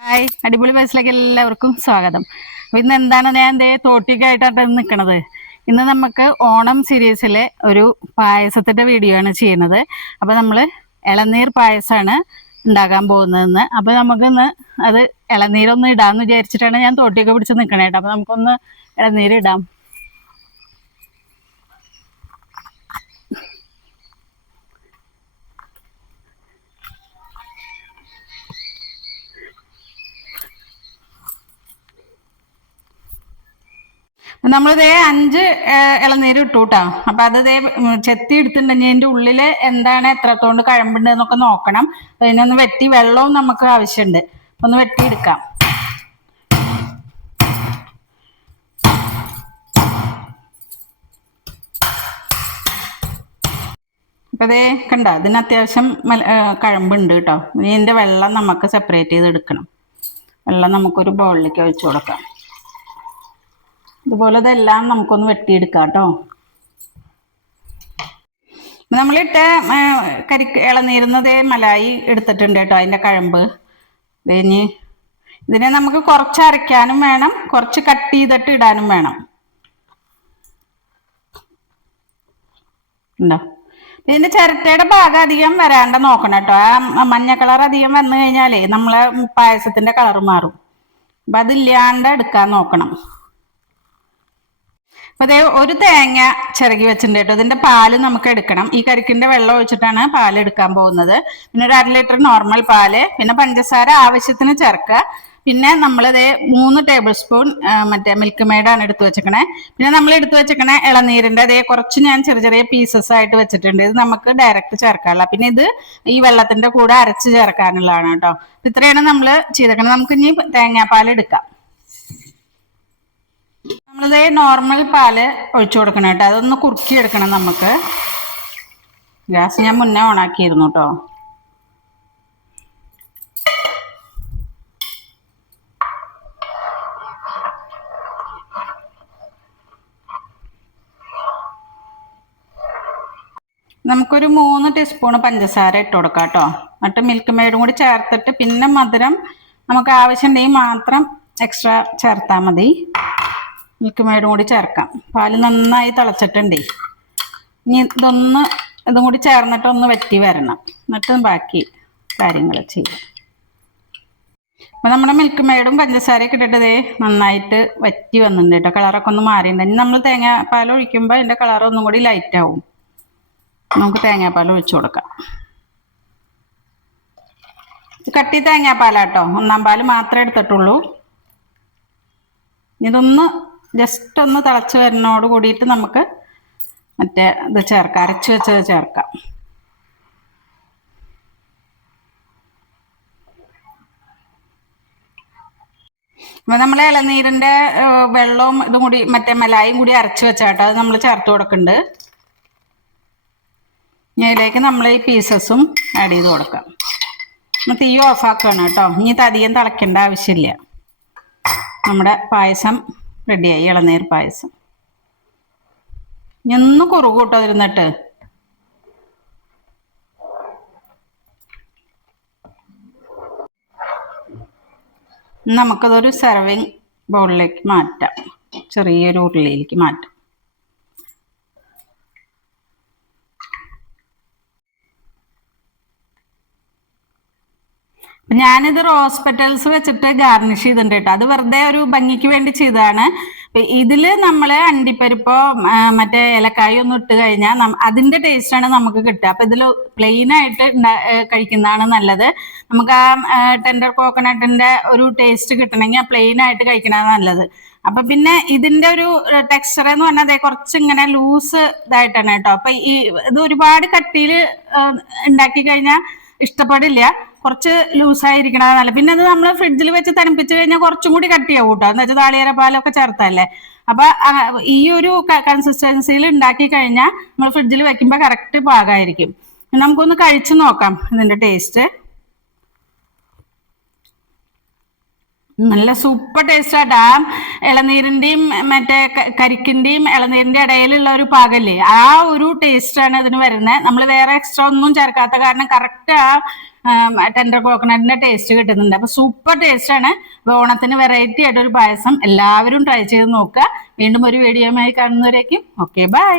Hi അടിപൊളി മനസ്സിലാക്കി എല്ലാവർക്കും സ്വാഗതം. ഇന്ന് എന്താണ് ഞാൻ എന്തേ തോട്ടിക്കായിട്ടാണ് നിൽക്കണത് ഇന്ന് നമുക്ക് ഓണം സീരീസിലെ ഒരു പായസത്തിന്റെ വീഡിയോ ആണ് ചെയ്യുന്നത്. അപ്പൊ നമ്മൾ ഇളനീർ പായസമാണ് ഉണ്ടാക്കാൻ പോകുന്നതെന്ന്. അപ്പൊ നമുക്കിന്ന് അത് ഇളനീരൊന്ന് ഇടാന്ന് വിചാരിച്ചിട്ടാണ് ഞാൻ തോട്ടിയൊക്കെ പിടിച്ച് നിൽക്കണേട്ടോ അപ്പൊ നമുക്കൊന്ന് ഇളനീര് ഇടാം ദേ അഞ്ച് ഇളനീര് ഇട്ടു കേട്ടോ അപ്പൊ അത് ഉം, ചെത്തി എടുത്തിട്ടുണ്ടെങ്കിൽ അതിന്റെ ഉള്ളിൽ എന്താണ് എത്രത്തോണ്ട് കഴമ്പുണ്ട് എന്നൊക്കെ നോക്കണം അതിനൊന്ന് വെട്ടി വെള്ളവും നമുക്ക് ആവശ്യമുണ്ട് ഒന്ന് വെട്ടി എടുക്കാം അതേ കണ്ട? ഇതിന് അത്യാവശ്യം കഴമ്പുണ്ട് കേട്ടോ ഇനി ഇതിന്റെ വെള്ളം നമുക്ക് സെപ്പറേറ്റ് ചെയ്ത് എടുക്കണം വെള്ളം നമുക്കൊരു ബൗളിലേക്ക് ഒഴിച്ചു കൊടുക്കാം. ഇതുപോലെ ഇതെല്ലാം നമുക്കൊന്ന് വെട്ടിയെടുക്കാം കേട്ടോ. നമ്മളിട്ട് കരി ഇളനീരുന്നത് മലായി എടുത്തിട്ടുണ്ട് കേട്ടോ അതിന്റെ കഴമ്പ്. ഇനി ഇതിനെ നമുക്ക് കുറച്ച് അരയ്ക്കാനും വേണം കുറച്ച് കട്ട് ചെയ്തിട്ട് ഇടാനും വേണം. ഉണ്ടോ? ഇതിന്റെ ചിരട്ടയുടെ ഭാഗം അധികം വരാണ്ട് നോക്കണം കേട്ടോ. ആ മഞ്ഞ കളർ അധികം വന്നു കഴിഞ്ഞാലേ നമ്മളെ പായസത്തിന്റെ കളർ മാറും. അപ്പൊ അതില്ലാണ്ട് എടുക്കാൻ നോക്കണം. അപ്പൊ അതേ ഒരു തേങ്ങ ചിറകി വെച്ചിട്ടുണ്ട് കേട്ടോ. ഇതിന്റെ പാൽ നമുക്ക് എടുക്കണം. ഈ കരിക്കിന്റെ വെള്ളം ഒഴിച്ചിട്ടാണ് പാൽ എടുക്കാൻ പോകുന്നത്. പിന്നെ ഒരു അര ലിറ്റർ നോർമൽ പാൽ പിന്നെ പഞ്ചസാര ആവശ്യത്തിന് ചേർക്കുക. പിന്നെ നമ്മളിതേ മൂന്ന് ടേബിൾ സ്പൂൺ മറ്റേ മിൽക്ക് മെയ്ഡാണ് എടുത്തു വെച്ചേക്കണേ. പിന്നെ നമ്മൾ എടുത്തു വെച്ചേക്കണേ ഇളനീരിന്റെ അതേ കുറച്ച് ഞാൻ ചെറിയ ചെറിയ പീസസ് ആയിട്ട് വെച്ചിട്ടുണ്ട്. ഇത് നമുക്ക് ഡയറക്റ്റ് ചേർക്കാനുള്ള. പിന്നെ ഇത് ഈ വെള്ളത്തിന്റെ കൂടെ അരച്ച് ചേർക്കാനുള്ളതാണ് കേട്ടോ. ഇത്രയാണ് നമ്മൾ ചെയ്തേക്കണത് നമുക്ക് ഇനി തേങ്ങാപ്പാൽ എടുക്കാം. നമ്മളിത് നോർമൽ പാൽ ഒഴിച്ചു കൊടുക്കണം കേട്ടോ. അതൊന്ന് കുറുക്കി എടുക്കണം നമുക്ക്. ഗ്യാസ് ഞാൻ മുന്നേ ഓണാക്കിയിരുന്നു കേട്ടോ. നമുക്കൊരു മൂന്ന് ടീസ്പൂൺ പഞ്ചസാര ഇട്ട് കൊടുക്കാം കേട്ടോ. എന്നിട്ട് മിൽക്ക് മെയ്ഡും കൂടി ചേർത്തിട്ട് പിന്നെ മധുരം നമുക്ക് ആവശ്യമുണ്ടെങ്കിൽ മാത്രം എക്സ്ട്രാ ചേർത്താൽ മതി. മിൽക്ക് മേടും കൂടി ചേർക്കാം. പാൽ നന്നായി തിളച്ചിട്ടുണ്ടേ. ഇനി ഇതൊന്ന് ഇതും കൂടി ചേർന്നിട്ട് ഒന്ന് വറ്റി വരണം. എന്നിട്ട് ബാക്കി കാര്യങ്ങൾ ചെയ്യാം. അപ്പം നമ്മുടെ മിൽക്ക് മേടും പഞ്ചസാരയൊക്കെ ഇട്ടിട്ടതേ നന്നായിട്ട് വറ്റി വന്നിട്ടുണ്ട് കേട്ടോ. കളറൊക്കെ ഒന്ന് മാറിയിട്ടുണ്ട്. ഇനി നമ്മൾ പാൽ ഒഴിക്കുമ്പോൾ അതിന്റെ കളർ ഒന്നും കൂടി ലൈറ്റ് ആവും. നമുക്ക് തേങ്ങാപ്പാൽ ഒഴിച്ചു കൊടുക്കാം. കട്ടി തേങ്ങാപ്പാലാട്ടോ. ഒന്നാം പാൽ മാത്രമേ എടുത്തിട്ടുള്ളൂ. ഇതൊന്ന് ജസ്റ്റ് ഒന്ന് തിളച്ച് വരുന്നതോട് കൂടിയിട്ട് നമുക്ക് മറ്റേ ഇത് ചേർക്കാം അരച്ച് വെച്ചത് ചേർക്കാം. അപ്പൊ നമ്മൾ ഇളനീരിന്റെ വെള്ളവും ഇതും കൂടി മറ്റേ മലായും കൂടി അരച്ച് വെച്ചാട്ടോ അത് നമ്മൾ ചേർത്ത് കൊടുക്കുന്നുണ്ട് ഇതിലേക്ക് നമ്മൾ ഈ പീസസും ആഡ് ചെയ്ത് കൊടുക്കാം. നമ്മൾ തീ ഓഫാക്കുകയാണ് കേട്ടോ ഇനി അധികം തിളയ്ക്കേണ്ട ആവശ്യമില്ല. നമ്മുടെ പായസം റെഡിയായി ഇളനീർ പായസം. ഞൊന്ന് കുറുകു കേട്ടോ നമുക്കതൊരു സെർവിങ് ബൗളിലേക്ക് മാറ്റാം. ചെറിയൊരു ഉരുളിയിലേക്ക് മാറ്റാം. ഞാനിത് റോസ് പെറ്റൽസ് വെച്ചിട്ട് ഗാർണിഷ് ചെയ്തിട്ടുണ്ട് കേട്ടോ. അത് വെറുതെ ഒരു ഭംഗിക്ക് വേണ്ടി ചെയ്തതാണ്. ഇതിൽ നമ്മൾ അണ്ടിപ്പരിപ്പോ മറ്റേ ഏലക്കായ ഒന്നും ഇട്ട് കഴിഞ്ഞാൽ അതിന്റെ ടേസ്റ്റ് ആണ് നമുക്ക് കിട്ടുക. അപ്പൊ ഇതിൽ പ്ലെയിൻ ആയിട്ട് കഴിക്കുന്നതാണ് നല്ലത്. നമുക്ക് ആ ടെൻഡർ കോക്കനട്ടിന്റെ ഒരു ടേസ്റ്റ് കിട്ടണമെങ്കിൽ പ്ലെയിൻ ആയിട്ട് കഴിക്കണതാണ് നല്ലത്. അപ്പൊ പിന്നെ ഇതിന്റെ ഒരു ടെക്സ്ചർ എന്ന് പറഞ്ഞാൽ ദേ കുറച്ച് ഇങ്ങനെ ലൂസ് ഇതായിട്ടാണ് കേട്ടോ. അപ്പൊ ഈ ഇത് ഒരുപാട് കട്ടിയിൽ ഉണ്ടാക്കി കഴിഞ്ഞാൽ ഇഷ്ടപ്പെടില്ല. കുറച്ച് ലൂസായിരിക്കണത് നല്ല പിന്നെ അത് നമ്മൾ ഫ്രിഡ്ജിൽ വെച്ച് തണുപ്പിച്ച് കഴിഞ്ഞാൽ കുറച്ചും കൂടി കട്ടിയാവും കേട്ടോ എന്ന് വെച്ചാൽ താളിയേര പാലൊക്കെ ചേർത്തല്ലേ. അപ്പൊ ഈ ഒരു കൺസിസ്റ്റൻസിയിൽ ഉണ്ടാക്കി കഴിഞ്ഞാൽ നമ്മൾ ഫ്രിഡ്ജിൽ വെക്കുമ്പോൾ കറക്റ്റ് പാകമായിരിക്കും നമുക്കൊന്ന് കഴിച്ചു നോക്കാം ഇതിന്റെ ടേസ്റ്റ് നല്ല സൂപ്പർ ടേസ്റ്റ് ആട്ടാ ഇളനീരിന്റെയും മറ്റേ കരിക്കിന്റെയും ഇളനീരിന്റെ ഇടയിലുള്ള ഒരു പാകല്ലേ. ആ ഒരു ടേസ്റ്റ് ആണ് ഇതിന് വരുന്നത് നമ്മൾ വേറെ എക്സ്ട്രാ ഒന്നും ചേർക്കാത്ത കാരണം കറക്റ്റ് ആ ടെൻഡർ കോക്കനട്ടിന്റെ ടേസ്റ്റ് കിട്ടുന്നുണ്ട്. അപ്പൊ സൂപ്പർ ടേസ്റ്റ് ആണ്. ഓണത്തിന് വെറൈറ്റി ആയിട്ട് ഒരു പായസം എല്ലാവരും ട്രൈ ചെയ്ത് നോക്കുക. വീണ്ടും ഒരു വീഡിയോയുമായി കാണുന്നവരേക്കും. Okay bye